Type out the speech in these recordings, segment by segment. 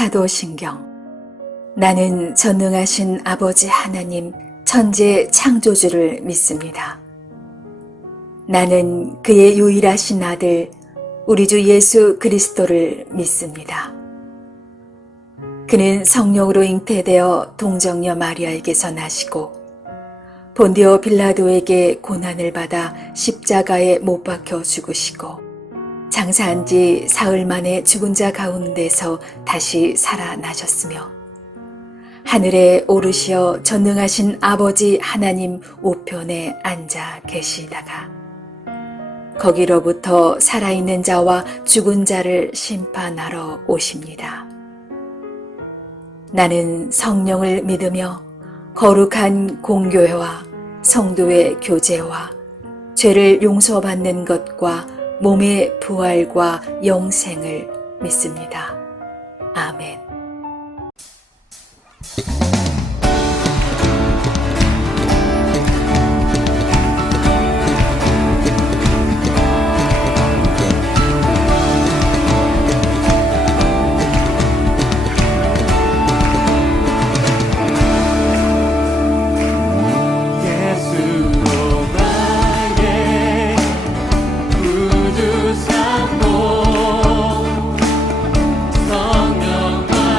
사도신경. 나는 전능하신 아버지 하나님 천재 창조주를 믿습니다. 나는 그의 유일하신 아들 우리 주 예수 그리스도를 믿습니다. 그는 성령으로 잉태되어 동정녀 마리아에게서 나시고 본디오 빌라도에게 고난을 받아 십자가에 못 박혀 죽으시고 장사한 지 사흘 만에 죽은 자 가운데서 다시 살아나셨으며 하늘에 오르시어 전능하신 아버지 하나님 우편에 앉아 계시다가 거기로부터 살아있는 자와 죽은 자를 심판하러 오십니다. 나는 성령을 믿으며 거룩한 공교회와 성도의 교제와 죄를 용서받는 것과 몸의 부활과 영생을 믿습니다. 아멘. 성령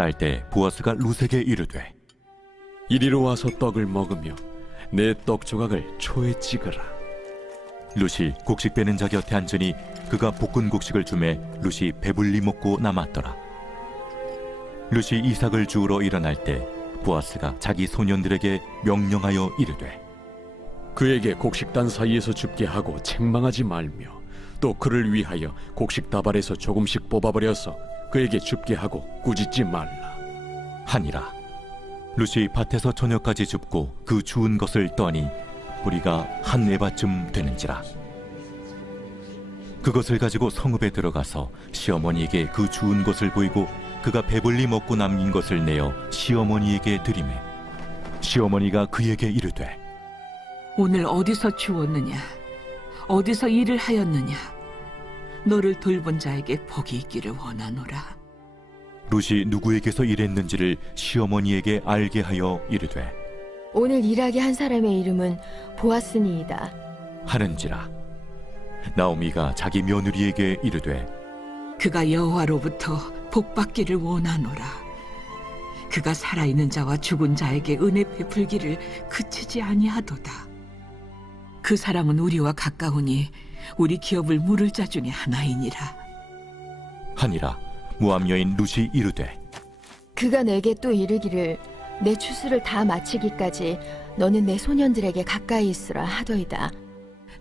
식사할 때 보아스가 룻에게 이르되 이리로 와서 떡을 먹으며 내 떡 조각을 초에 찍으라. 룻이 곡식 빼는 자 곁에 앉으니 그가 볶은 곡식을 주매 룻이 배불리 먹고 남았더라. 룻이 이삭을 주우러 일어날 때 보아스가 자기 소년들에게 명령하여 이르되 그에게 곡식단 사이에서 줍게 하고 책망하지 말며 또 그를 위하여 곡식 다발에서 조금씩 뽑아버려서 그에게 줍게 하고 꾸짖지 말라. 하니라. 룻이 밭에서 저녁까지 줍고 그 주운 것을 떠니 보리가 한 에바쯤 되는지라. 그것을 가지고 성읍에 들어가서 시어머니에게 그 주운 것을 보이고 그가 배불리 먹고 남긴 것을 내어 시어머니에게 드리매 시어머니가 그에게 이르되 오늘 어디서 주웠느냐? 어디서 일을 하였느냐? 너를 돌본 자에게 복이 있기를 원하노라. 룻이 누구에게서 일했는지를 시어머니에게 알게 하여 이르되 오늘 일하게 한 사람의 이름은 보아스니이다. 하는지라. 나오미가 자기 며느리에게 이르되 그가 여호와로부터 복받기를 원하노라. 그가 살아있는 자와 죽은 자에게 은혜 베풀기를 그치지 아니하도다. 그 사람은 우리와 가까우니 우리 기업을 물을 자 중에 하나이니라. 하니라. 모압 여인 룻이 이르되 그가 내게 또 이르기를 내 추수를 다 마치기까지 너는 내 소년들에게 가까이 있으라 하더이다.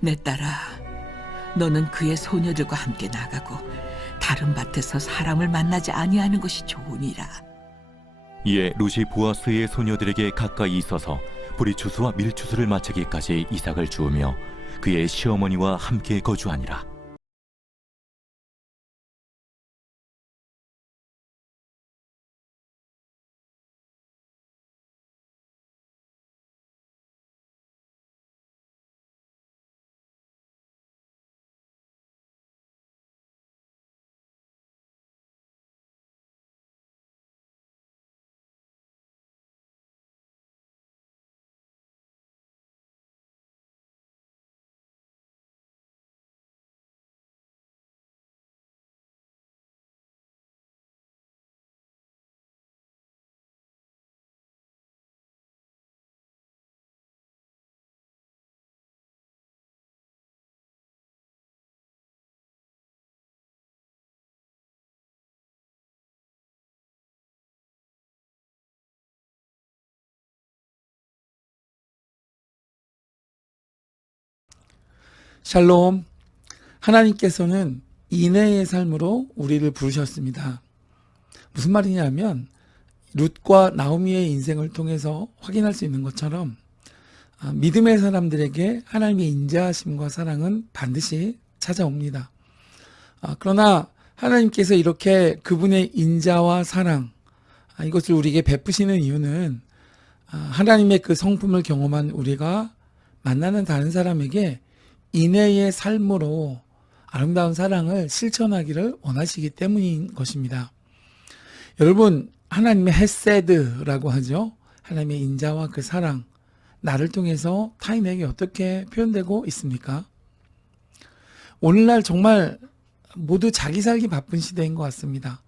내 딸아, 너는 그의 소녀들과 함께 나가고 다른 밭에서 사람을 만나지 아니하는 것이 좋으니라. 이에 룻이 보아스의 소녀들에게 가까이 있어서 보리추수와 밀추수를 마치기까지 이삭을 주우며 그의 시어머니와 함께 거주하니라. 샬롬. 하나님께서는 인애의 삶으로 우리를 부르셨습니다. 무슨 말이냐면 룻과 나오미의 인생을 통해서 확인할 수 있는 것처럼 믿음의 사람들에게 하나님의 인자하심과 사랑은 반드시 찾아옵니다. 그러나 하나님께서 이렇게 그분의 인자와 사랑 이것을 우리에게 베푸시는 이유는 하나님의 그 성품을 경험한 우리가 만나는 다른 사람에게 인애의 삶으로 아름다운 사랑을 실천하기를 원하시기 때문인 것입니다. 여러분, 하나님의 헤세드라고 하죠. 하나님의 인자와 그 사랑, 나를 통해서 타인에게 어떻게 표현되고 있습니까? 오늘날 정말 모두 자기 살기 바쁜 시대인 것 같습니다.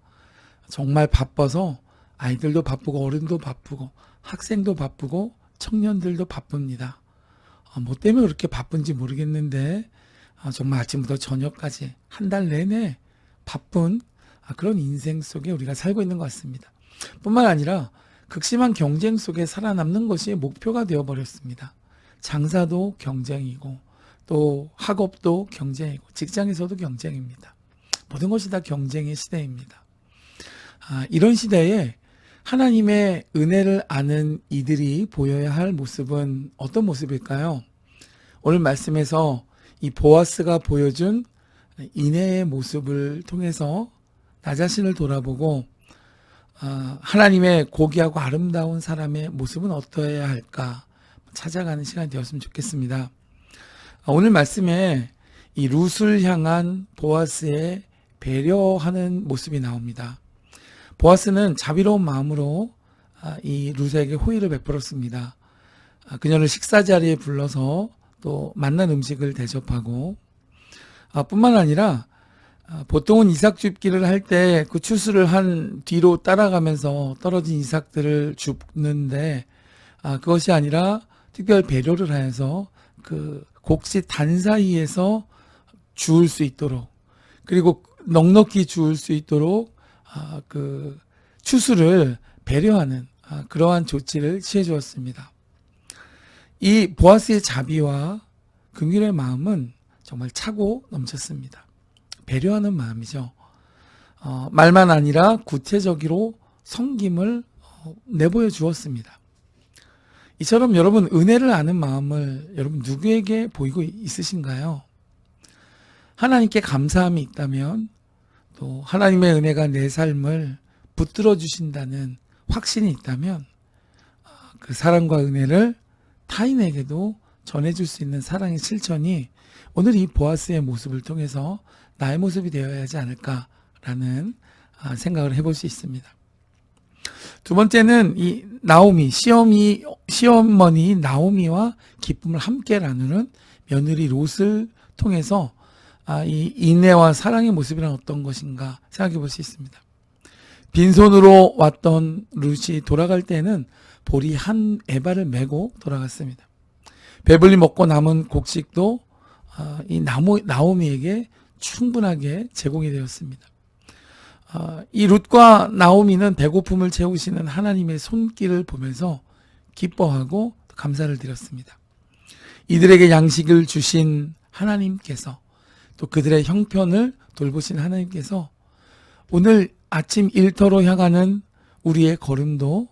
정말 바빠서 아이들도 바쁘고 어른도 바쁘고 학생도 바쁘고 청년들도 바쁩니다. 뭐 때문에 그렇게 바쁜지 모르겠는데 정말 아침부터 저녁까지 한 달 내내 바쁜 그런 인생 속에 우리가 살고 있는 것 같습니다. 뿐만 아니라 극심한 경쟁 속에 살아남는 것이 목표가 되어버렸습니다. 장사도 경쟁이고 또 학업도 경쟁이고 직장에서도 경쟁입니다. 모든 것이 다 경쟁의 시대입니다. 이런 시대에 하나님의 은혜를 아는 이들이 보여야 할 모습은 어떤 모습일까요? 오늘 말씀에서 이 보아스가 보여준 인애의 모습을 통해서 나 자신을 돌아보고 하나님의 고귀하고 아름다운 사람의 모습은 어떠해야 할까 찾아가는 시간이 되었으면 좋겠습니다. 오늘 말씀에 이 룻을 향한 보아스의 배려하는 모습이 나옵니다. 보아스는 자비로운 마음으로 이 룻에게 호의를 베풀었습니다. 그녀를 식사 자리에 불러서 또 맛난 음식을 대접하고 뿐만 아니라 보통은 이삭 줍기를 할 때 그 추수를 한 뒤로 따라가면서 떨어진 이삭들을 줍는데 그것이 아니라 특별 배려를 하여서 그 곡식 단 사이에서 주울 수 있도록, 그리고 넉넉히 주울 수 있도록 그 추수를 배려하는 그러한 조치를 취해 주었습니다. 이 보아스의 자비와 긍휼의 마음은 정말 차고 넘쳤습니다. 배려하는 마음이죠. 말만 아니라 구체적으로 섬김을 내보여 주었습니다. 이처럼 여러분, 은혜를 아는 마음을 여러분 누구에게 보이고 있으신가요? 하나님께 감사함이 있다면, 또 하나님의 은혜가 내 삶을 붙들어 주신다는 확신이 있다면, 그 사랑과 은혜를 타인에게도 전해줄 수 있는 사랑의 실천이 오늘 이 보아스의 모습을 통해서 나의 모습이 되어야 하지 않을까라는 생각을 해볼 수 있습니다. 두 번째는 이 나오미, 시어머니 나오미와 기쁨을 함께 나누는 며느리 롯을 통해서 이 인내와 사랑의 모습이란 어떤 것인가 생각해 볼 수 있습니다. 빈손으로 왔던 롯이 돌아갈 때는 보리 한 에바를 메고 돌아갔습니다. 배불리 먹고 남은 곡식도 이 나오미에게 충분하게 제공이 되었습니다. 이 룻과 나오미는 배고픔을 채우시는 하나님의 손길을 보면서 기뻐하고 감사를 드렸습니다. 이들에게 양식을 주신 하나님께서, 또 그들의 형편을 돌보신 하나님께서 오늘 아침 일터로 향하는 우리의 걸음도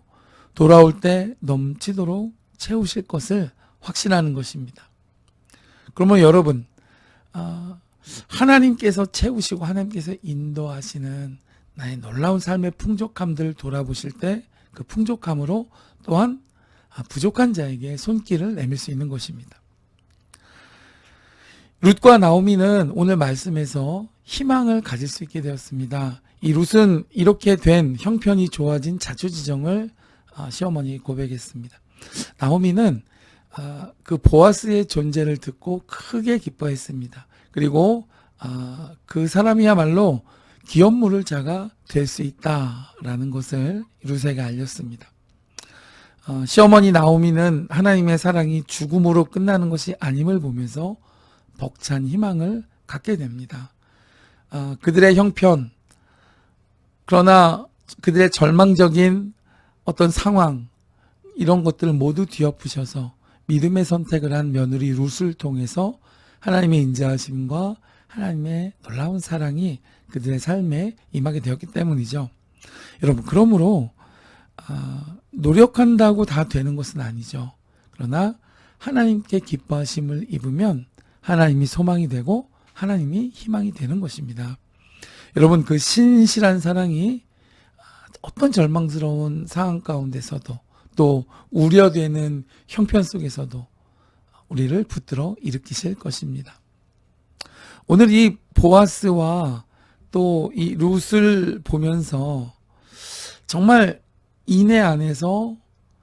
돌아올 때 넘치도록 채우실 것을 확신하는 것입니다. 그러면 여러분, 하나님께서 채우시고 하나님께서 인도하시는 나의 놀라운 삶의 풍족함들을 돌아보실 때 그 풍족함으로 또한 부족한 자에게 손길을 내밀 수 있는 것입니다. 룻과 나오미는 오늘 말씀에서 희망을 가질 수 있게 되었습니다. 이 룻은 이렇게 된 형편이 좋아진 자초지정을 시어머니 고백했습니다. 나오미는 그 보아스의 존재를 듣고 크게 기뻐했습니다. 그리고 그 사람이야말로 기업 물을 자가 될 수 있다라는 것을 룻에게 알렸습니다. 시어머니 나오미는 하나님의 사랑이 죽음으로 끝나는 것이 아님을 보면서 벅찬 희망을 갖게 됩니다. 그들의 형편, 그러나 그들의 절망적인 어떤 상황, 이런 것들을 모두 뒤엎으셔서 믿음의 선택을 한 며느리 룻을 통해서 하나님의 인자하심과 하나님의 놀라운 사랑이 그들의 삶에 임하게 되었기 때문이죠. 여러분, 그러므로 노력한다고 다 되는 것은 아니죠. 그러나 하나님께 기뻐하심을 입으면 하나님이 소망이 되고 하나님이 희망이 되는 것입니다. 여러분, 그 신실한 사랑이 어떤 절망스러운 상황 가운데서도, 또 우려되는 형편 속에서도 우리를 붙들어 일으키실 것입니다. 오늘 이 보아스와 또 이 룻을 보면서 정말 인애 안에서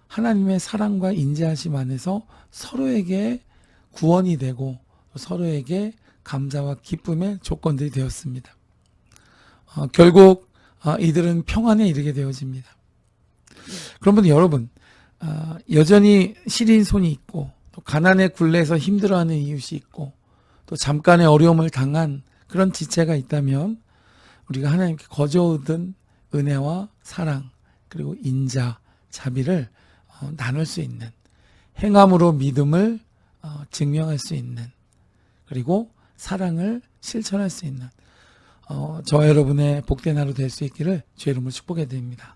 하나님의 사랑과 인자하심 안에서 서로에게 구원이 되고 서로에게 감사와 기쁨의 조건들이 되었습니다. 결국 이들은 평안에 이르게 되어집니다. 그러면 여러분, 여전히 시린 손이 있고 또 가난의 굴레에서 힘들어하는 이웃이 있고 또 잠깐의 어려움을 당한 그런 지체가 있다면 우리가 하나님께 거저 얻은 은혜와 사랑, 그리고 인자, 자비를 나눌 수 있는, 행함으로 믿음을 증명할 수 있는, 그리고 사랑을 실천할 수 있는 저와 여러분의 복된 하루 될 수 있기를 주의 이름으로 축복해 드립니다.